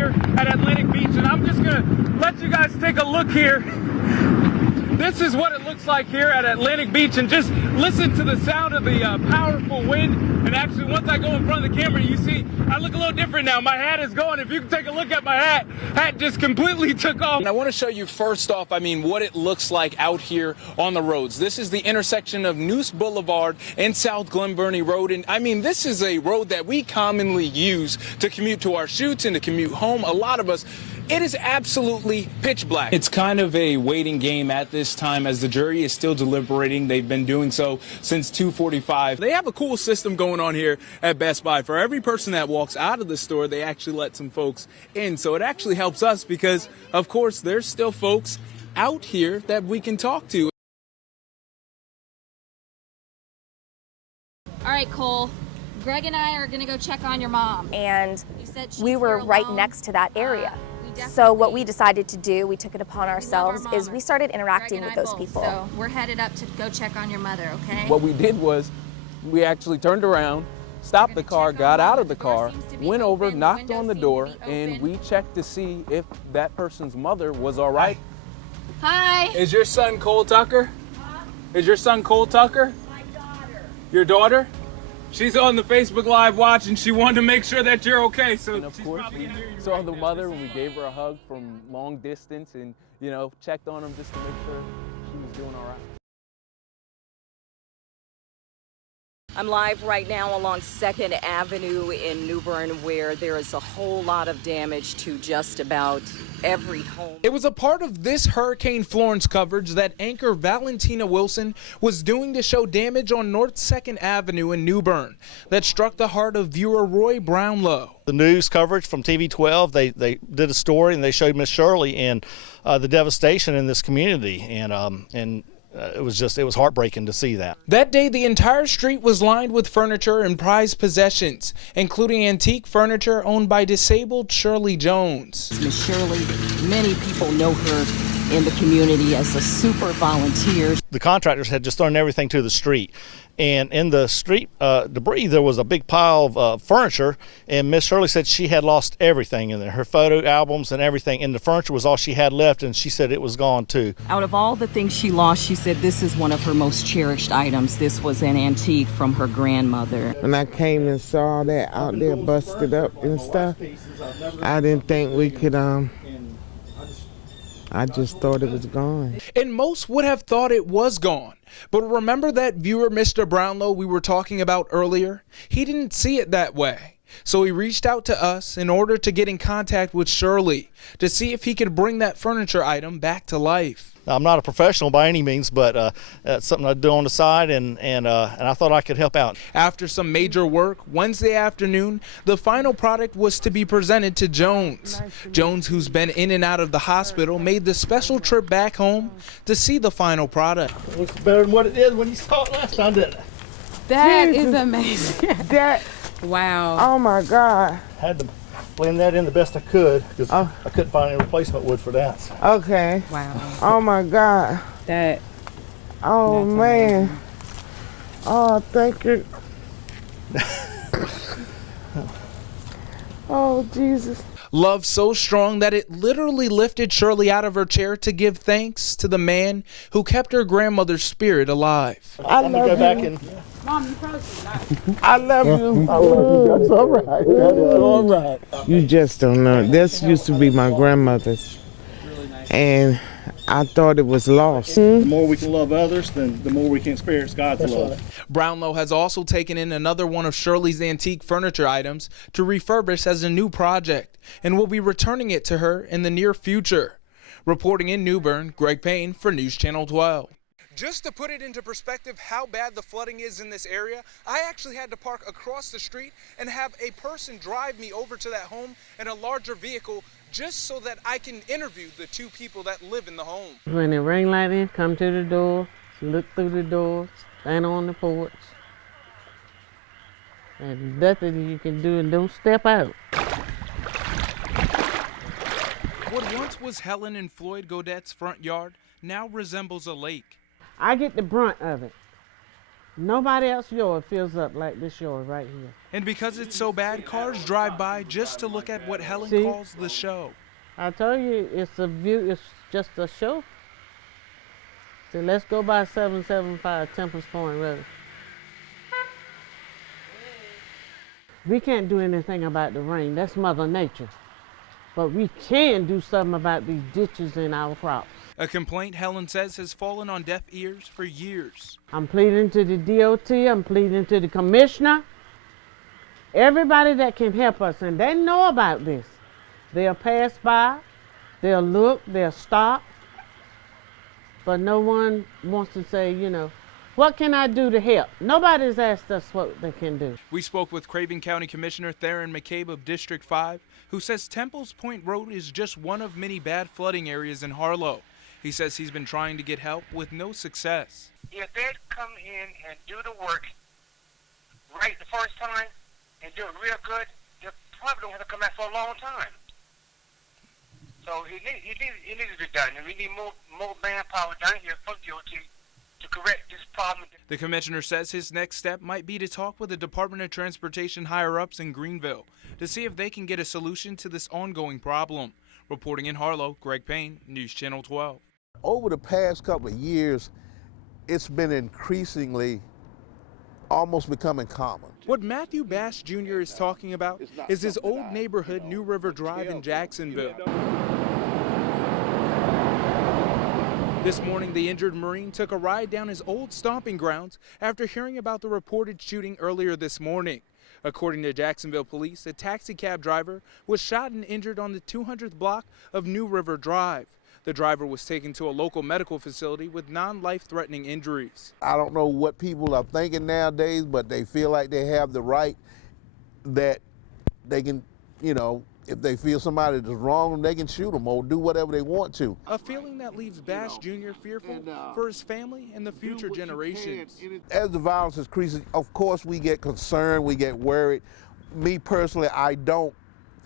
here at Atlantic Beach, and I'm just gonna let you guys take a look here. This is what it looks like here at Atlantic Beach, and just listen to the sound of the powerful wind. And actually, once I go in front of the camera, you see I look a little different now. My hat is gone. If you can take a look at my hat just completely took off. And I want to show you first off, what it looks like out here on the roads. This is the intersection of Noose Boulevard and South Glen Burnie Road. And this is a road that we commonly use to commute to our shoots and to commute home. A lot of us, it is absolutely pitch black. It's kind of a waiting game at this time as the jury is still deliberating. They've been doing so since 2:45. They have a cool system going on here at Best Buy. For every person that walks out of the store, they actually let some folks in. So it actually helps us because, of course, there's still folks out here that we can talk to. All right, Cole. Greg and I are going to go check on your mom. And we were right next to that area. So what we decided to do, we took it upon ourselves, is we started interacting with those people. So we're headed up to go check on your mother, okay? What we did was we actually turned around, stopped the car, got out of the car, went over, knocked on the door, and we checked to see if that person's mother was all right. Hi. Is your son Cole Tucker? Huh? Is your son Cole Tucker? My daughter. Your daughter? She's on the Facebook Live watching. She wanted to make sure that you're okay. So and of course, we saw the mother when we gave her a hug from long distance and, checked on him just to make sure she was doing all right. I'm live right now along 2nd Avenue in New Bern, where there is a whole lot of damage to just about every home. It was a part of this Hurricane Florence coverage that anchor Valentina Wilson was doing to show damage on North 2nd Avenue in New Bern that struck the heart of viewer Roy Brownlow. The news coverage from TV 12, they did a story and they showed Miss Shirley and the devastation in this community, and it was heartbreaking to see that. That day, the entire street was lined with furniture and prized possessions, including antique furniture owned by disabled Shirley Jones. Miss Shirley, many people know her in the community as a super volunteer. The contractors had just thrown everything to the street. And in the street debris, there was a big pile of furniture, and Miss Shirley said she had lost everything in there, her photo albums and everything, and the furniture was all she had left, and she said it was gone too. Out of all the things she lost, she said this is one of her most cherished items. This was an antique from her grandmother. When I came and saw that out there busted up and stuff, I didn't think we could, I just thought it was gone. And most would have thought it was gone. But remember that viewer, Mr. Brownlow, we were talking about earlier? He didn't see it that way. So he reached out to us in order to get in contact with Shirley to see if he could bring that furniture item back to life. I'm not a professional by any means, but it's something I do on the side, and I thought I could help out. After some major work, Wednesday afternoon, the final product was to be presented to Jones. Jones, who's been in and out of the hospital, made the special trip back home to see the final product. It looks better than what it did when you saw it last time, didn't it? That is amazing. Wow. Oh my God. Had to blend that in the best I could because I couldn't find any replacement wood for that. So. Okay. Wow. Oh my God. Oh man. Amazing. Oh, thank you. Oh, Jesus. Love so strong that it literally lifted Shirley out of her chair to give thanks to the man who kept her grandmother's spirit alive. I'm gonna go back and. Mom, you probably I love you. I love you. That's all right. That is all right. You just don't know. This used to be my grandmother's, and I thought it was lost. The more we can love others, then the more we can experience God's love. Brownlow has also taken in another one of Shirley's antique furniture items to refurbish as a new project, and will be returning it to her in the near future. Reporting in New Bern, Greg Payne for News Channel 12. Just to put it into perspective how bad the flooding is in this area, I actually had to park across the street and have a person drive me over to that home in a larger vehicle just so that I can interview the two people that live in the home. When it rain like this, come to the door, look through the door, stand on the porch. And nothing you can do, and don't step out. What once was Helen and Floyd Godet's front yard now resembles a lake. I get the brunt of it. Nobody else's yard fills up like this yard right here. And because it's so bad, cars drive by just to look at what Helen See? calls the show. I told you, it's a view, it's just a show. So let's go by 775 Tempest Point Road. We can't do anything about the rain, that's Mother Nature. But we can do something about these ditches in our crops. A complaint Helen says has fallen on deaf ears for years. I'm pleading to the DOT, I'm pleading to the commissioner. Everybody that can help us, and they know about this. They'll pass by, they'll look, they'll stop. But no one wants to say, you know, what can I do to help? Nobody's asked us what they can do. We spoke with Craven County Commissioner Theron McCabe of District 5, who says Temples Point Road is just one of many bad flooding areas in Harlow. He says he's been trying to get help with no success. If they'd come in and do the work right the first time and do it real good, they probably don't have to come back for a long time. So it needs to be done, and we need more manpower down here from DOT to correct this problem. The commissioner says his next step might be to talk with the Department of Transportation higher-ups in Greenville to see if they can get a solution to this ongoing problem. Reporting in Harlow, Greg Payne, News Channel 12. Over the past couple of years, it's been increasingly almost becoming common. What Matthew Bass Jr. is talking about is his old neighborhood, New River Drive in Jacksonville. This morning, the injured Marine took a ride down his old stomping grounds after hearing about the reported shooting earlier this morning. According to Jacksonville police, a taxi cab driver was shot and injured on the 200th block of New River Drive. The driver was taken to a local medical facility with non-life-threatening injuries. I don't know what people are thinking nowadays, but they feel like they have the right that they can, you know, if they feel somebody is wrong, they can shoot them or do whatever they want to. A feeling that leaves Bass Jr. fearful for his family and the future generations. As the violence increases, of course we get concerned, we get worried. Me personally, I don't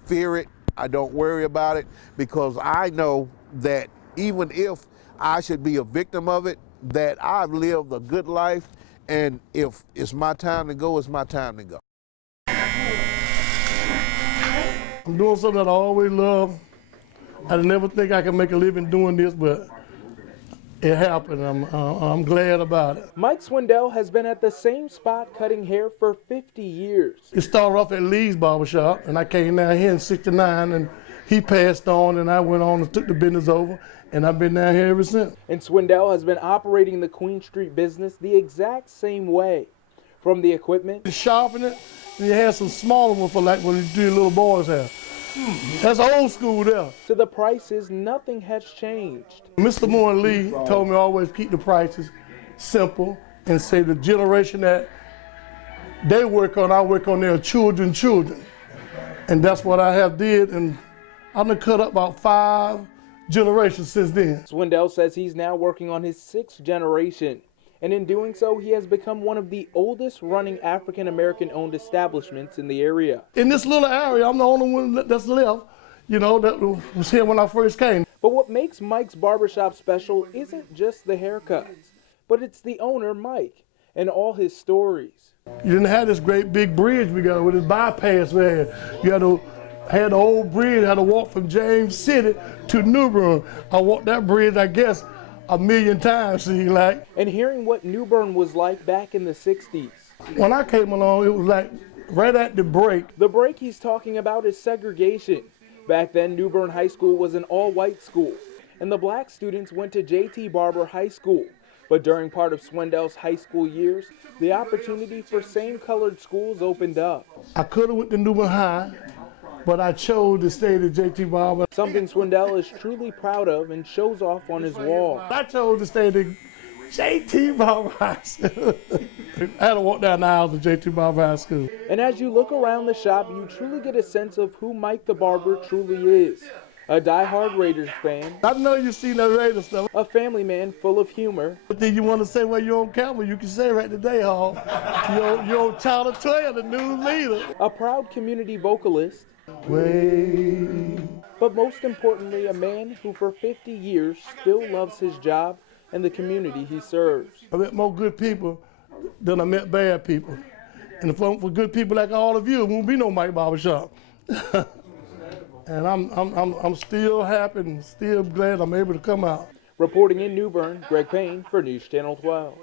fear it, I don't worry about it, because I know that even if I should be a victim of it, that I've lived a good life, and if it's my time to go, it's my time to go. I'm doing something that I always love. I never think I could make a living doing this, but it happened. I'm glad about it. Mike Swindell has been at the same spot cutting hair for 50 years. It started off at Lee's barbershop, and I came down here in '69, and he passed on, and I went on and took the business over, and I've been down here ever since. And Swindell has been operating the Queen Street business the exact same way. From the equipment, sharpen it, and you had some smaller ones for like when you do your little boys' hair. That's old school there. To the prices, nothing has changed. Mr. Moore and Lee told me always keep the prices simple and say the generation that they work on, I work on their children. And that's what I have did, and I'm gonna cut up about 5 generations since then. Swindell says he's now working on his 6th generation. And in doing so, he has become one of the oldest running African-American owned establishments in the area. In this little area, I'm the only one that's left, you know, that was here when I first came. But what makes Mike's barbershop special isn't just the haircuts, but it's the owner, Mike, and all his stories. You didn't have this great big bridge we got with this bypass there. You had the old bridge, had to walk from James City to New Bern. I walked that bridge, I guess, 1,000,000 times, see, like. And hearing what New Bern was like back in the 60s. When I came along, it was like right at the break. The break he's talking about is segregation. Back then, New Bern High School was an all-white school, and the black students went to J.T. Barber High School. But during part of Swindell's high school years, the opportunity for same-colored schools opened up. I could have went to New Bern High, but I chose to stay at J.T. Barber. Something Swindell is truly proud of and shows off on his wall. I chose to stay at J.T. Barber High School. I had to walk down the aisle to J.T. Barber High School. And as you look around the shop, you truly get a sense of who Mike the Barber truly is. A die-hard Raiders fan. I know you've seen that Raiders stuff. A family man full of humor. But then you want to say, well, you're on camera, you can say right today, Hall. You're on Channel 12, the news leader. A proud community vocalist. But most importantly, a man who for 50 years still loves his job and the community he serves. I met more good people then I met bad people. And if it weren't for good people like all of you, it won't be no Mike Barbershop. And I'm still happy and still glad I'm able to come out. Reporting in New Bern, Greg Payne for News Channel 12.